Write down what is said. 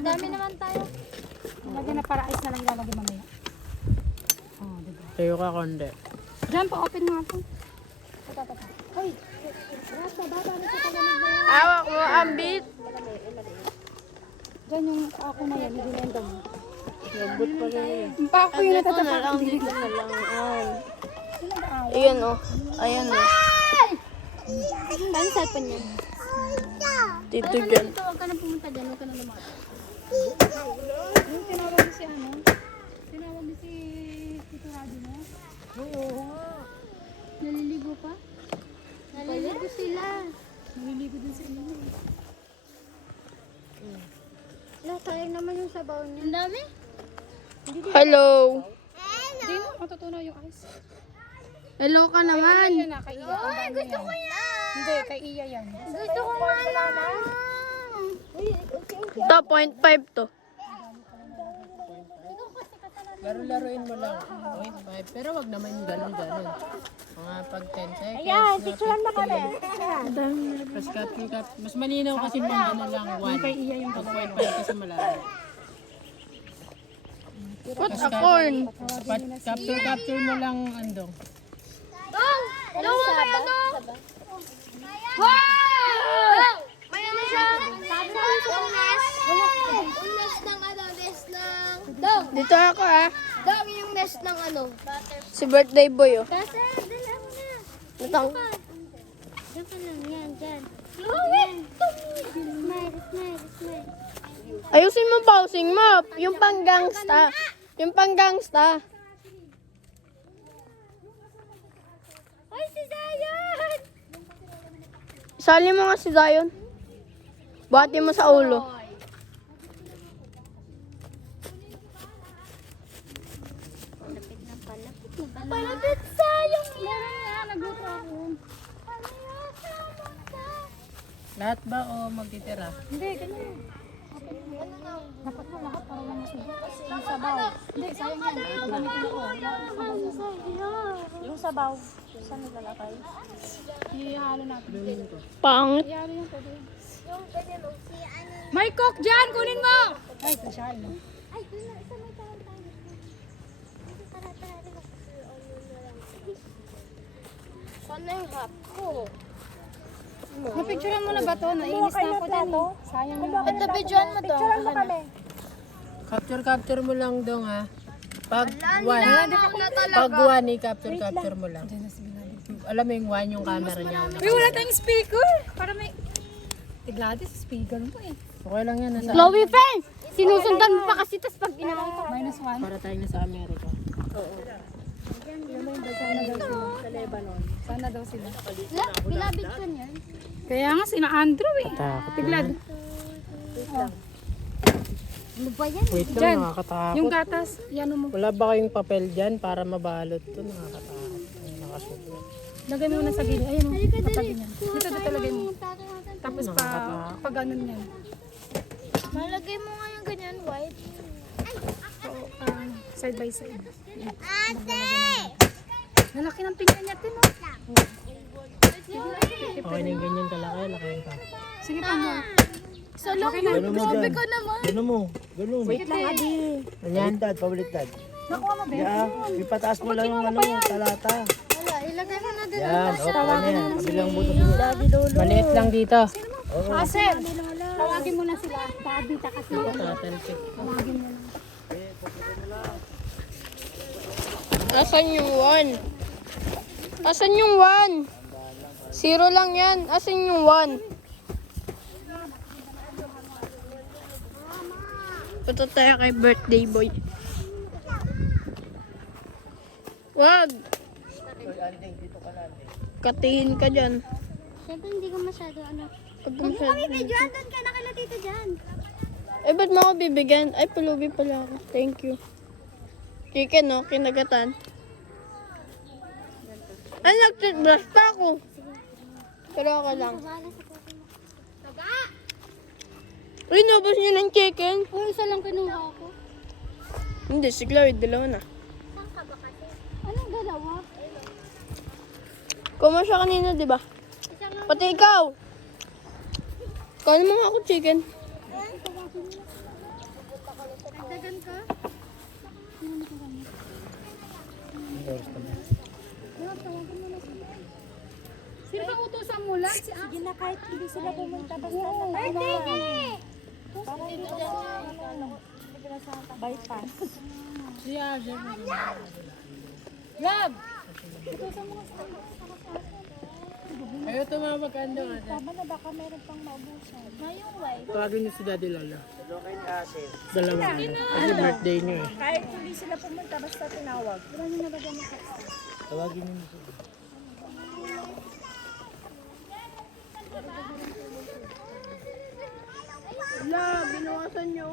Madami naman tayo. Lagyan na para ice na lang lalagyan mamaya. Oh, diba? Tayo ka konde. Diyan pa, open nga po. Hoy! Rasa, baba na sa kalamig na yan. Hawak mo ang beat. Diyan yung ako na yan, nililenda mo. Lambot pa rin yun. Yung pa ako yung natatapak. Dito na lang. Ayan o. Ayan o. Ano cellphone niya? Dito dyan. Huwag ka na pumunta dyan, huwag ka na lumakad. Yung tinawag niyo si ano? Tinawag niyo si Tito Rado na? Oo. Naliligo pa? Naliligo sila. Naliligo din sa inyo. Nasayang naman yung sabaw niya. Ang dami? Hello! Hindi mo matutunaw yung ice. Hello ka naman! Iya na, kay Iya. Ay, gusto ko yan! Hindi, kay Iya yan. Gusto ko nga lang. 2.5 to. Laro-laruin mo lang. 0.5. Pero wag naman yung ganon-ganon. Mga pag 10 seconds. Ayan, picturean mo kami. Tapos mas malinaw kasi pang ano lang. 1. Kay Iya yung Pag 0.5 kasi malalim. What a corn! Capture mo lang andong. Dong! Dong, may ano? Wow! May ano siya? Yung nest. Yung nest ng ano, nest ng... Dong! Dito ako Dong, yung nest ng ano? Si birthday boy oh. Kasi, dala mo na. Natang... Diyan ka lang, yan, dyan. Yan. Smile, smile, smile. Ayusin mo pausing mo. Yung pang gangsta. Yung pang gangsta. Ay, si Zion! Sali mo nga si Zion. Buhati mo sa ulo. Palapit Zion! Meron nga, nagluto ako. Lahat ba o magtitira? Hindi, ganyan. Dapat mo lahat para lang masubok. Yung sabaw. Hindi, sayang yan. Gagamitin ko. Yung sabaw. Saan nilalakay? Ihalo natin. Pangit. Ihalo yung pwede. Yung pwede mo, si ano... May cook dyan! Kunin mo! Ay, special. No? Ay, doon na, isa may tarang tayo. Tara, tara, tara. Saan na yung hap ko? Napicturean mo na ba to? Nainis na ako dyan. Sayang yung... Ito, videoan mo to. Picturean mo kami. Capture mo lang dong ha. Pag 1. Pag 1 i-capture mo lang. Alam mo yung 1 yung camera niya. Uy, wala tayong speaker! Para may... Gladys, speaker mo eh. Okay lang yan. Nasa, Chloe friends! Sinusundan mo pa kasi tas pag ginawa ko. -1. para tayo nasa Amerika. Sana daw sila. Bilabid ko niyan. Kaya nga, sina Andrew eh. Tiglad. Ano ba yan? Wait Dyan. lang, nakakatakot. Yung gatas, yan mo. Wala ba kayong papel dyan para mabalot to? Nakakatakot. Nakasulat. Lagay mo na sa gilid. Ayun o, patabi niya. Dito talagay mo. Tapos pa ganun yan. Malagay mo nga yung ganyan, white. So, side by side. Lalaki ng pinya niya din o. Okay na yung ganyan kalaki, laki ka. Sige pa mo. So lang Okay na. sabi ko naman. Gano'n mo. Gano'n. Wait lang, Adi. Ganyan? Pabaliktad, pabaliktad. Nakuha mo, Ben. Yeah, ipataas mo lang yung ano, talata. Wala, ilagay mo na din. Yan, okay na yan. Kabilang buto mo. Maliit lang dito. Asel, tawagin mo na sila. Babita kasi. Tatalpik. Tawagin mo na. Asan yung 1? Asan yung 1? 0 lang yan. Asan yung 1? Punta tayo kay birthday boy. Wag! Katihin ka dyan. Siyempre hindi ka masyado ano. Pag Huwag mo kami videoan, doon ka na kila tita dyan. Eh, ba't mo ako bibigyan? Ay, pulubi pala ako. Thank you. Chicken, no? Kinagatan. Ay, nag-toothbrush pa ako. Pero ako lang. Uy, nabos niyo ng chicken. Kung isa lang kinuha ko. Hindi, si Chloe, dalawa na. Saan ka ba kasi? Anong dalawa? Kuma siya kanina, di ba? Isa lang. Pati ikaw. Kano mo nga ako chicken. ka? Love, tawagan mo na sila. Sino ba utusan mo lang? Si Sige na, kahit hindi sila pumunta, basta Ay, Tiki! para hindi ka sa bypass. Siya. Love! Utusan mo kasi. Ayaw tumawag ka doon. Tama na, baka meron pang maubusan. Ngayong wife, Tawagin niyo si Daddy Lola. Dalawa. Kasi birthday niyo eh. kahit hindi sila pumunta, basta tinawag. Wala niyo nalagyan mo. Tawagin niyo. Wala, binawasan niyo.